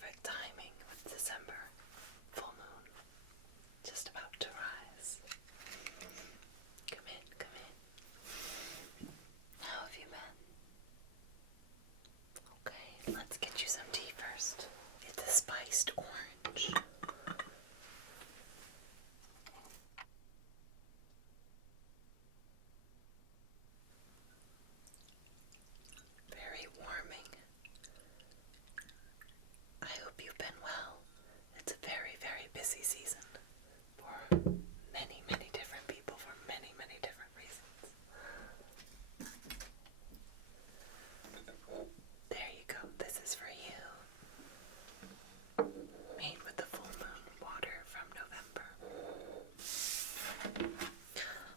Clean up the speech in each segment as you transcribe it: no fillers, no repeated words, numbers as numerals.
perfect timing with December full moon just about to rise. Come in, come in. How have you been? Okay, let's get you some tea first. It's a spiced orange. Very warming. I hope you've been well. It's a very, very busy season for many, many different people for many, many different reasons. There you go. This is for you. Made with the full moon water from November.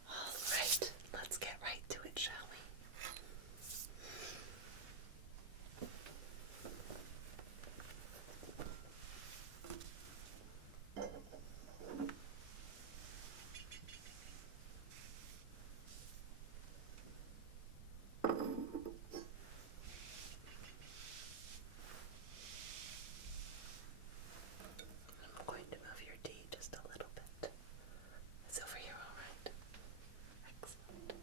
All right, let's get right to it, shall we? I'm going to move your tea just a little bit. It's over here, all right? Excellent.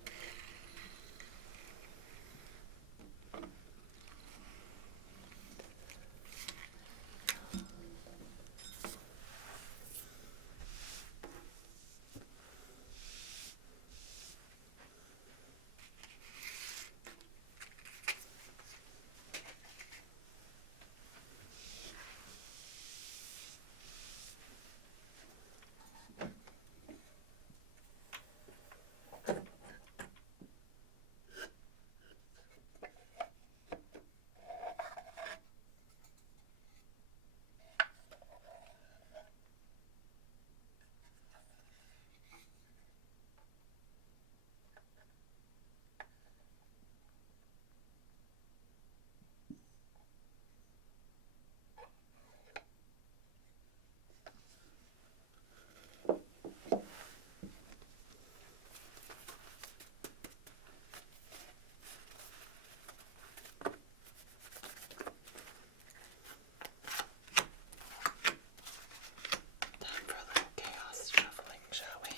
Time for a little chaos shuffling, shall we?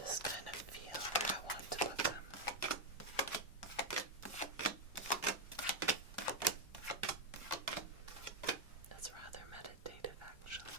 Just kind of feel where I want to put them. That's rather meditative, actually.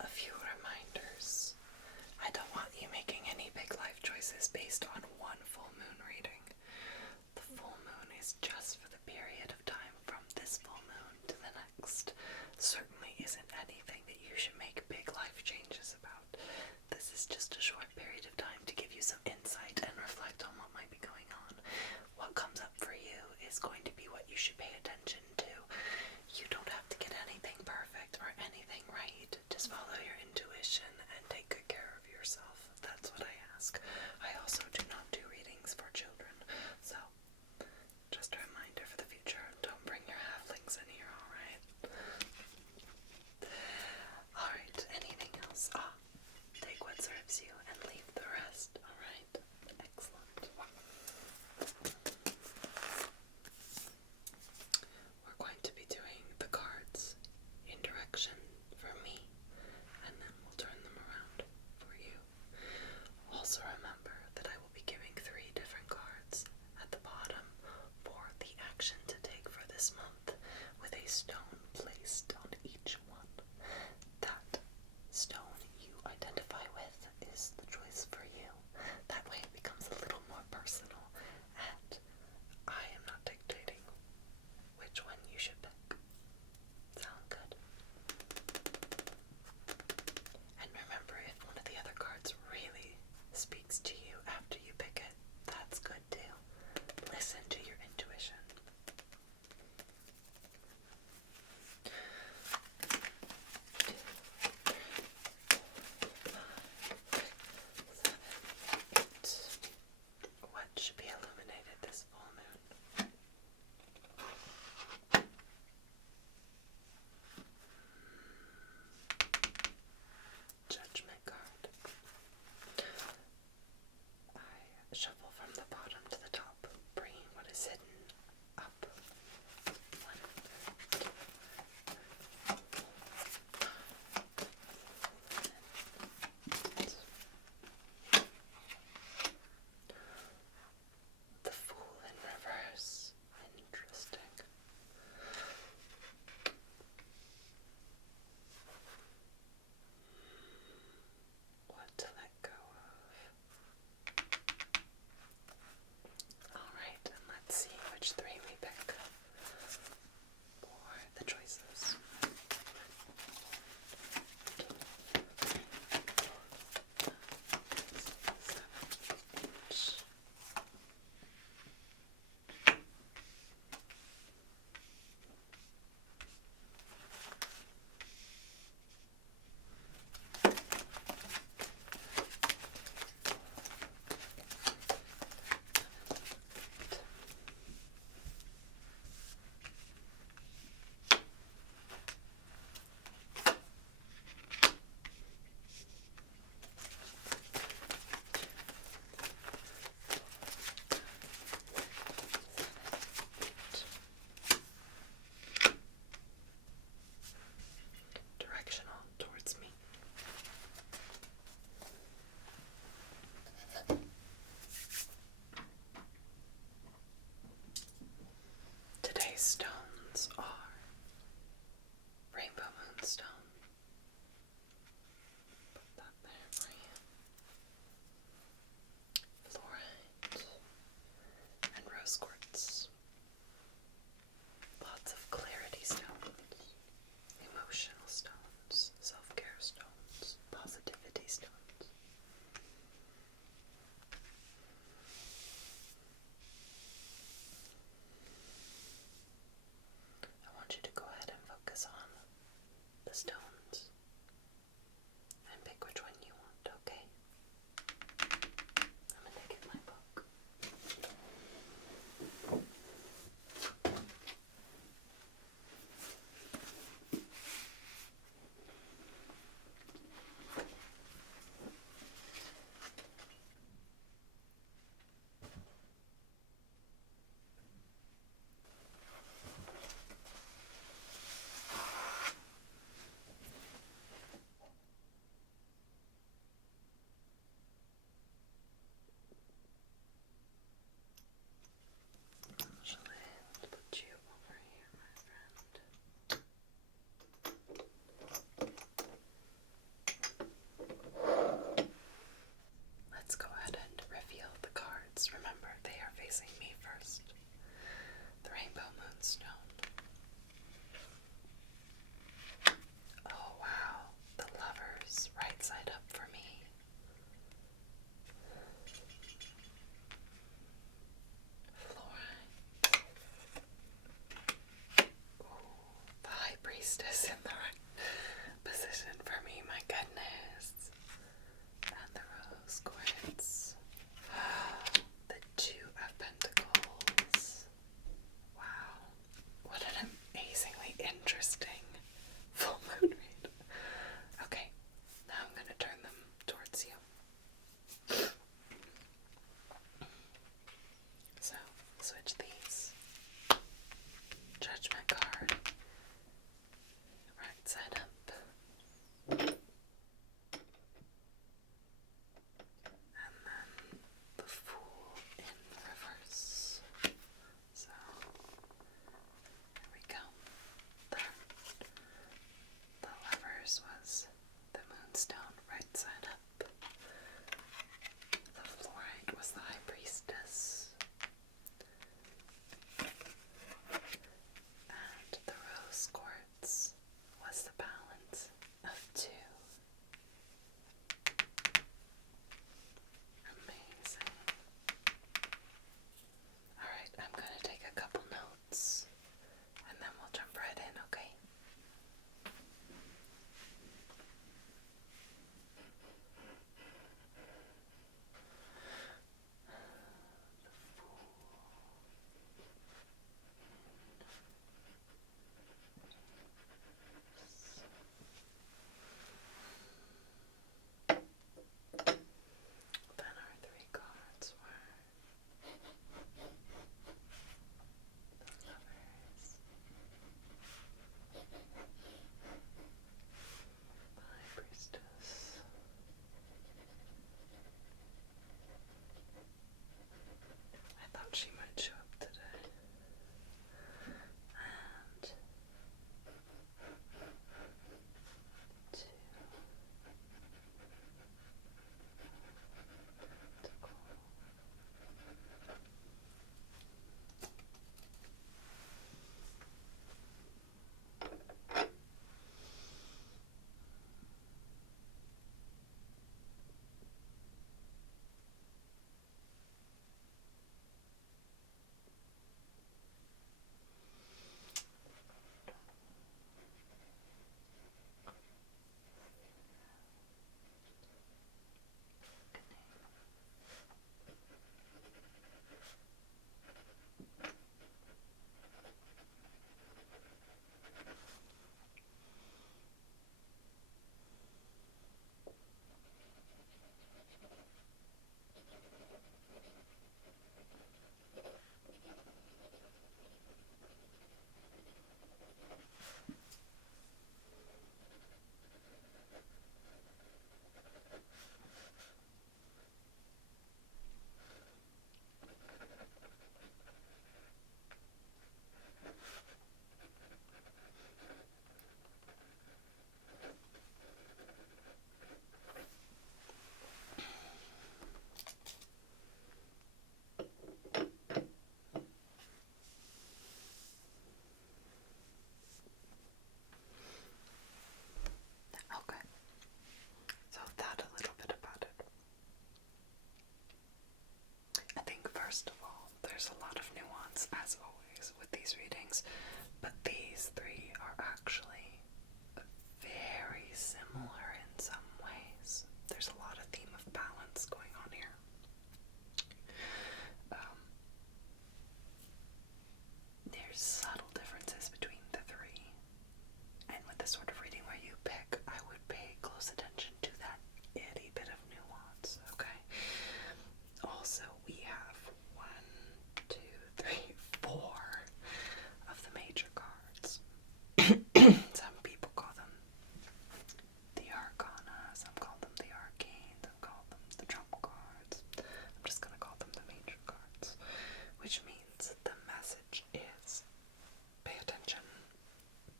A few reminders. I don't want you making any big life choices based on one full moon reading. The full moon is just for the period of time from this full moon to the next. Certainly isn't anything that you should make big life changes about. This is just a short period of time to give you some insight and reflect on what might be going on. What comes up for you is going to be what you should pay attention to. You don't have to get anything perfect or anything right. Just follow your intuition and take good care of yourself. That's what I ask. I also do not do readings for children. So, just a reminder for the future, don't bring your halflings in here, alright? Alright, anything else? Take what serves you and leave the rest, alright? Excellent. We're going to be doing the cards based on each one. That stone you identify with is the choice for you. That way it becomes a little more personal, and I am not dictating which one you should pick. Sound good? And remember, if one of the other cards really speaks to you after you pick it, that's good too. Listen to your intuition. What should be illuminated this full moon? Judgment card. I shuffle from the bottom to the top, bringing what is hidden up. One, two, the Fool in reverse. Interesting. What to let go of. Alright, and let's see which three we pick for the choices. Directional towards me. Today's stones are Rainbow Moonstone. Put that there for you. Fluorite and rose quartz. Lots of clarity stones, emotional stones, self-care stones, positivity stones. I want you to go ahead and focus on the stones and pick which one you want, okay? I'm gonna get my book. readings, but these three are actually very similar in some ways. There's a lot of theme of balance going on here. There's subtle differences between the three, and with this sort of reading where you pick, I would pay close attention to that itty bit of nuance, okay? Also, we have 1, 2, 3, 4 of the major cards. Some people call them the Arcana, some call them the Arcane, some call them the Trump cards. I'm just gonna call them the major cards, which means the message is pay attention,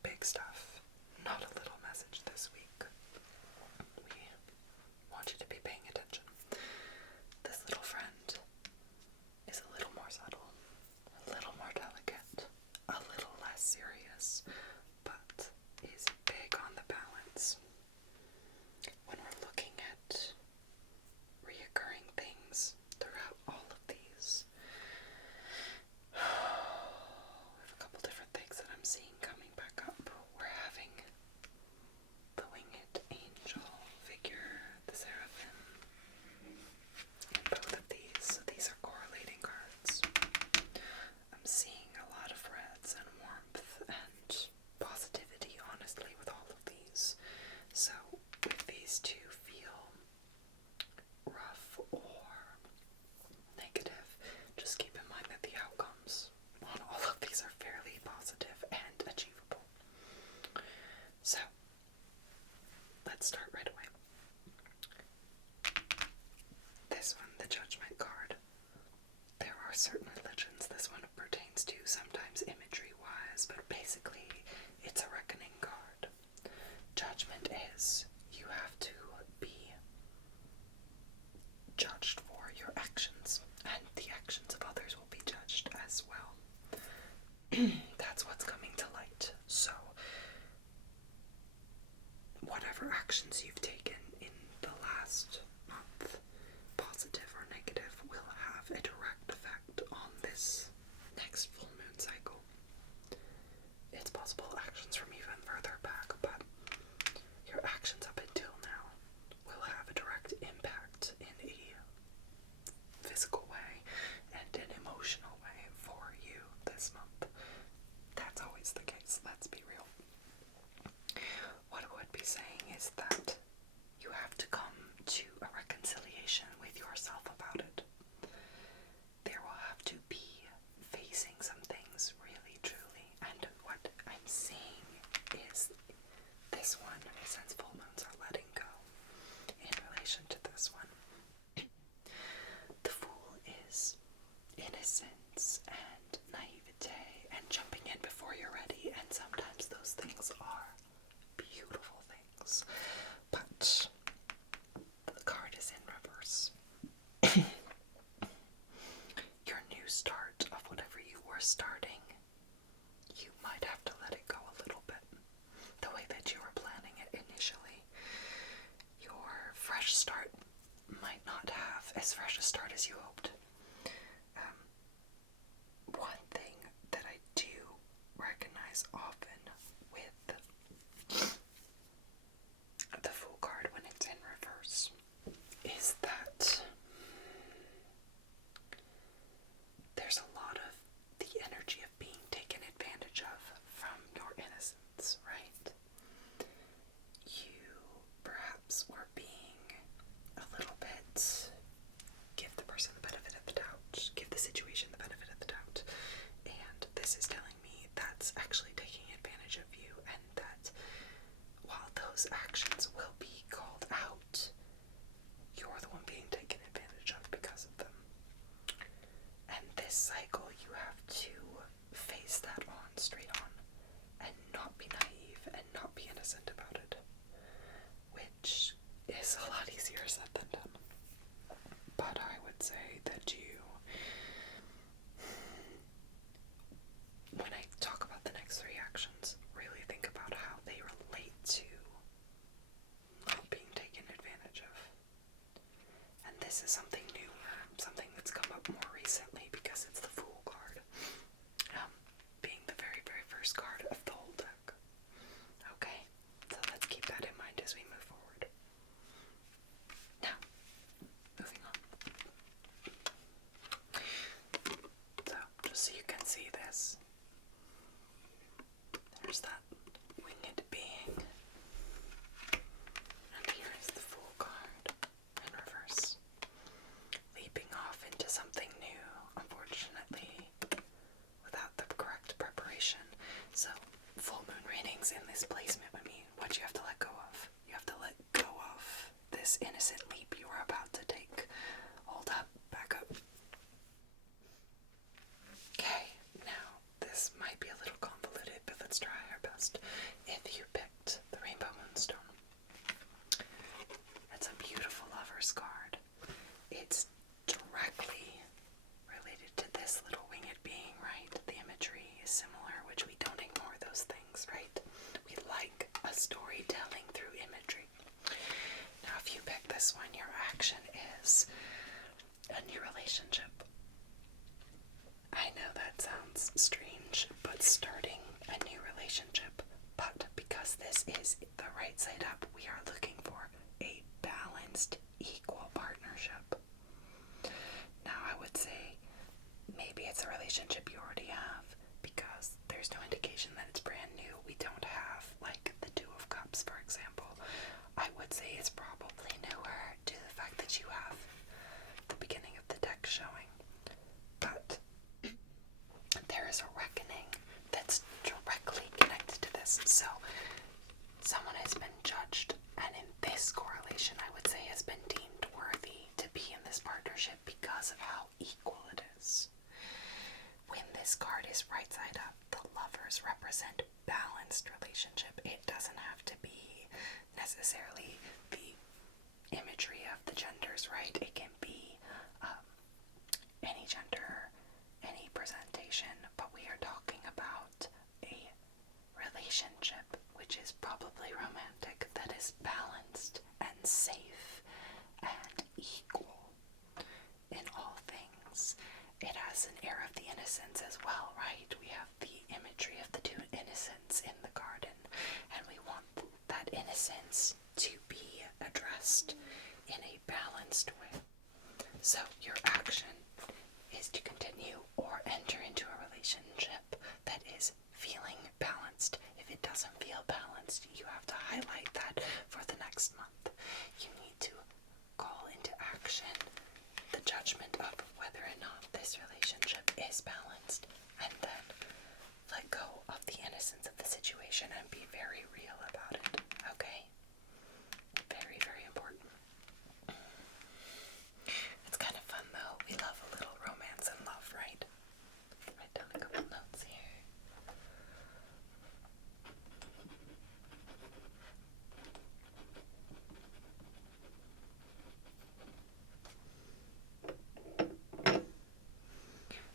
big stuff, not a little message this week. We want you to be paying attention. This little friend is a little more subtle, a little more delicate, a little less serious, but is big on the balance. When we're looking at reoccurring things throughout all of these, we have a couple different things that I'm seeing coming back up. We're having the winged angel figure, the seraphim, in both of these. So these are correlating cards. I'm seeing a lot of reds and warmth and positivity, honestly, with all of these. So if these two feel rough or negative, just keep in mind that the outcomes on all of these are fairly positive and achievable. So let's start right away. This one, the Judgment card. There are certain religions this one pertains to, sometimes imagery-wise, but basically it's a reckoning card. Judgment is you have to be judged for your actions, and the actions of others will be judged as well. That's what's coming to light. So whatever actions you've taken in the last month, positive or negative, will have a direct effect on this next full moon cycle. It's possible actions from even further back, but your actions up until now will have a direct impact in a physical way and an emotional way for you this month. That's always the case, let's be real. What I would be saying is that you have to come to a reconciliation with yourself about it. There will have to be facing some things really, truly, and what I'm seeing is this one, since full moons are letting go in relation to this one. The Fool is innocence and naivete and jumping in before you're ready, and sometimes those things are beautiful things, but the card is in reverse. Your new start of whatever you were starting, you might have to let it go a little bit, the way that you were planning it initially. Your fresh start might not have as fresh a start as you hoped. One thing that I do recognize often with the Fool card when it's in reverse is that there's a lot of the energy of being taken advantage of from your innocence, right? You perhaps were being a little bit, give the person the benefit of the doubt, give the situation the benefit of the doubt, and this is telling me that's actually taking advantage of you, and that while those actions will be called out, you're the one being taken advantage of because of them. And this cycle, you have to face that on, straight on, and not be naive and not be innocent about it, which is a lot easier said than done. But I would say that when I talk about the next three actions, really think about how they relate to storytelling through imagery. Now, if you pick this one, your action is a new relationship. I know that sounds strange, but starting a new relationship. But because this is the right side up, we are looking for a balanced, equal partnership. Now, I would say maybe it's a relationship you already have, because there's no indication that it's brand new. We don't have, like, the Two of Cups, for example. I would say it's probably newer due to the fact that you have the beginning of the deck showing. But there is a reckoning that's directly connected to this. So, someone has been judged, and in this correlation, I would say has been deemed worthy to be in this partnership because of how equal it is. When this card is right side up, the lovers represent balanced relationship. It doesn't have to be necessarily the imagery of the genders, right? It can be any gender, any presentation, but we are talking about a relationship which is probably romantic, that is balanced and safe and equal in all things. It has an air of the innocence as well, right? We have the imagery of the two innocents in the garden, and we want that innocence to be addressed in a balanced way. So your action is to continue or enter into a relationship that is feeling balanced. If it doesn't feel balanced, you have to highlight that for the next month. You need to call into action the judgment of whether or not this relationship is balanced, and then let go of the innocence of the situation and be very real about it, okay? Very, very important. It's kind of fun though. We love a little romance and love, right? Write down a couple notes here.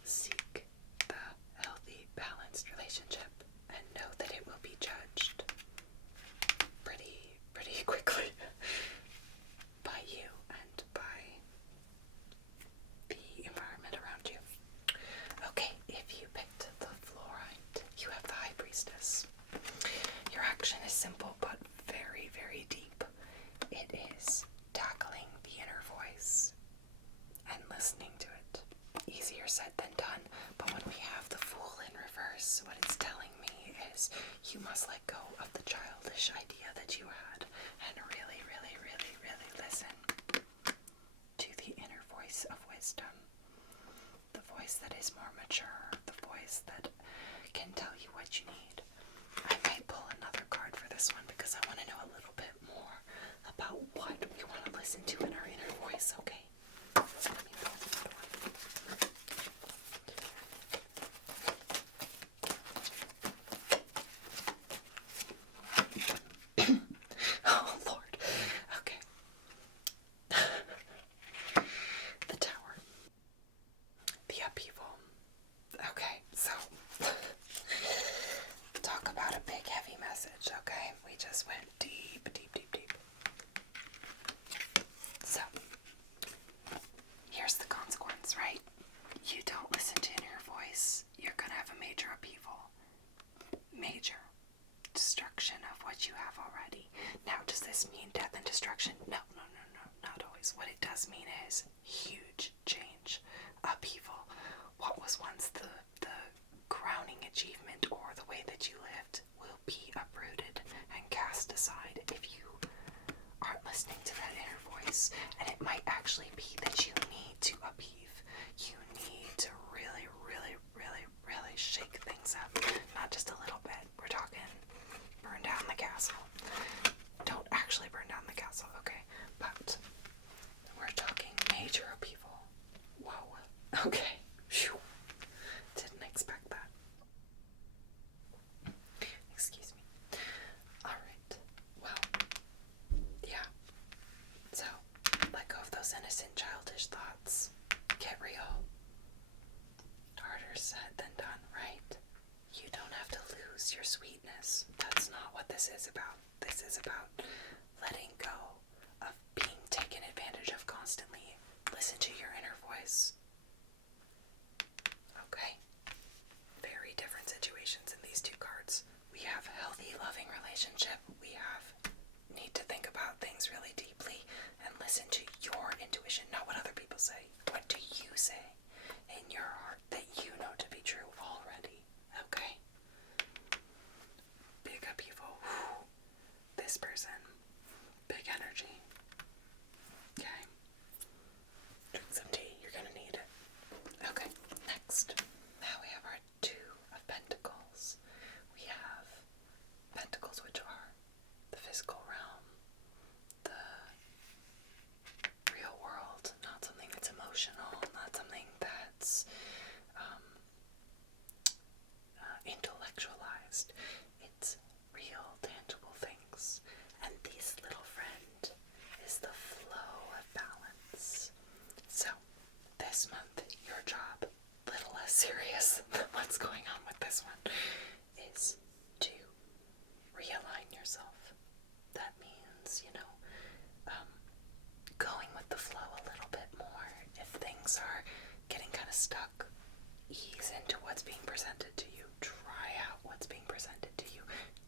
Seek the healthy, balanced relationship and know that it will be judged pretty quickly by you and by the environment around you. Okay, if you picked the fluorite, you have the High Priestess. Your action is simple but very, very deep. It is tackling the inner voice and listening to it. Easier said than done, but when we have the Fool in reverse, what it's telling me is you must let go of the childish idea that you had and really, really, really, really listen to the inner voice of wisdom. The voice that is more mature, the voice that can tell you what you need. I might pull another card for this one because I want to know a little bit more about what we want to listen to in our inner voice, okay? Let me pull another one. Oh, Lord. Okay. The Tower. The upheaval. Okay, so talk about a big heavy message, okay? We just went deep, deep, deep, deep. So, here's the consequence, right? You don't listen to your voice, you're gonna have a major upheaval. Major destruction of what you have already. Now, does this mean death and destruction? No, no, no, no, not always. What it does mean is huge change, upheaval. What was once the crowning achievement or the way that you lived will be uprooted and cast aside if you aren't listening to that inner voice. And it might actually be that you need to upheave. You need to really, really, really, really shake things up. Not just a little bit. We're talking burn down the castle. Don't actually burn down the castle, okay? But we're talking major upheaval. Whoa. Okay. Phew. Didn't expect that. Excuse me. Alright. Well, yeah. So, let go of those innocent, childish thoughts. about. This is about letting go of being taken advantage of constantly. Listen to your inner voice. Okay? Very different situations in these two cards. We have a healthy, loving relationship. We have need to think about things really deeply and listen to your intuition, not what other people say. What do you say in your heart that you know to be true already? Okay? Big upheaval. Whew. This person. Big energy. Okay? Drink some tea. You're gonna need it. Okay, next. Now we have our Two of Pentacles. We have Pentacles, which are the physical realm, the real world, not something that's emotional, not something that's intellectualized. It's real, tangible things. And this little friend is the flow of balance. So, this month, your job, a little less serious than what's going on with this one, is to realign yourself. That means, going with the flow a little bit more. If things are getting kind of stuck, ease into what's being presented to you. Try out what's being presented to you.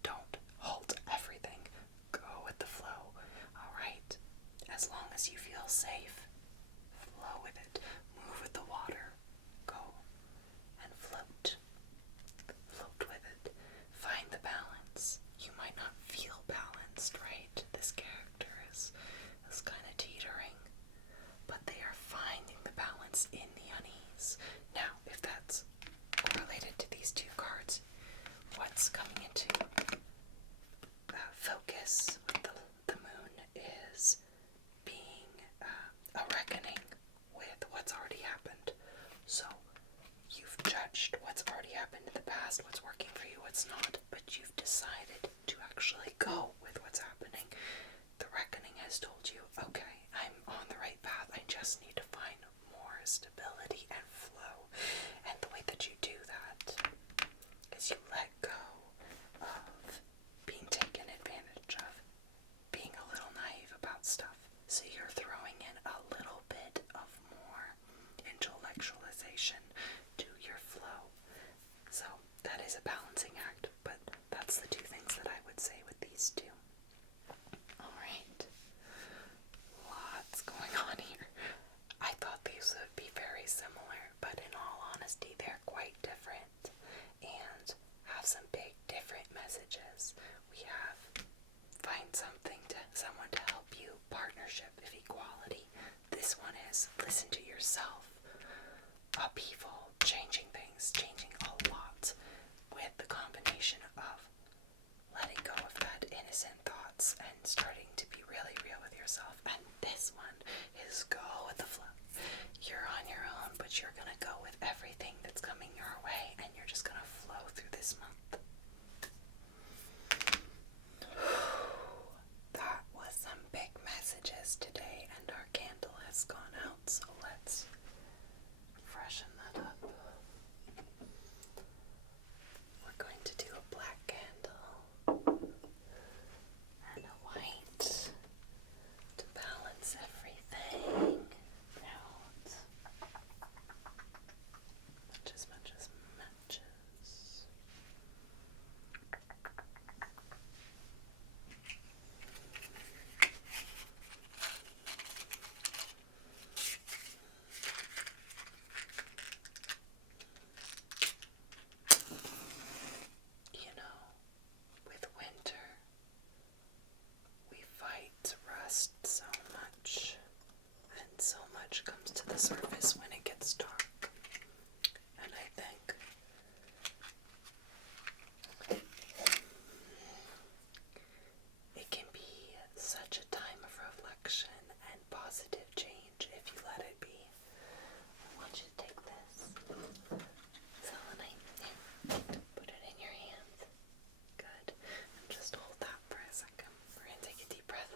Don't halt everything. Go with the flow. Alright? As long as you feel safe, flow with it. Move with the water. Go and float. Float with it. Find the balance. You might not feel balanced, right? This character is kind of teetering, but they are finding the balance in the unease. Now, if that's correlated to these two cards, what's coming into focus with the moon is being a reckoning with what's already happened. So, you've judged what's already happened in the past, what's working for you, what's not, but you've decided to actually go with what's happening. The reckoning has told you, okay, I'm on the right path, I just need to find more stability and flow. And the way that you do that is you let go of being taken advantage of, being a little naive about stuff. So you're throwing in a little bit of more intellectualization to your flow. So that is a balancing act, but that's the two things that I would say with these two. Alright. Lots going on here. I thought these would be very similar, but in all honesty, they're quite different and have some big different messages. We have find someone to help you, partnership of equality. This one is listen to yourself. Upheaval, changing things, changing a lot with the combination of letting go of that innocent thoughts and starting to be really real with yourself. And this one is go with the flow. You're on your own, but you're gonna go with everything that's coming your way, and you're just gonna flow through this month. That was some big messages today, and our candle has gone out, so let's freshen that up. We're going to do a black candle and a white to balance everything out. Matches. With winter, we fight rust so much, and so much comes to the surface when it gets dark. And I think it can be such a time of reflection and positive change if you let it be. I want you to take this selenite and put it in your hands. Good. And just hold that for a second. We're going to take a deep breath.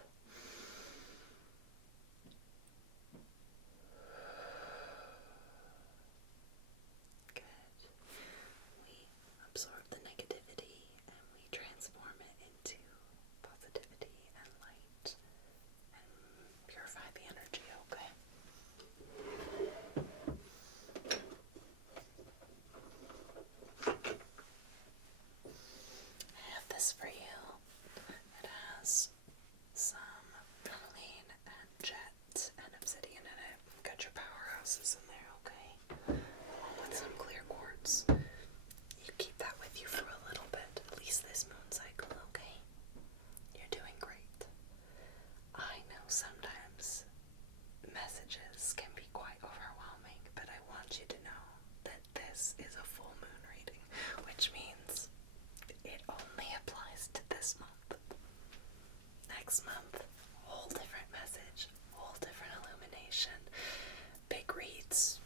Good. We absorb the negativity and we transform it into next month, whole different message, whole different illumination, big reads,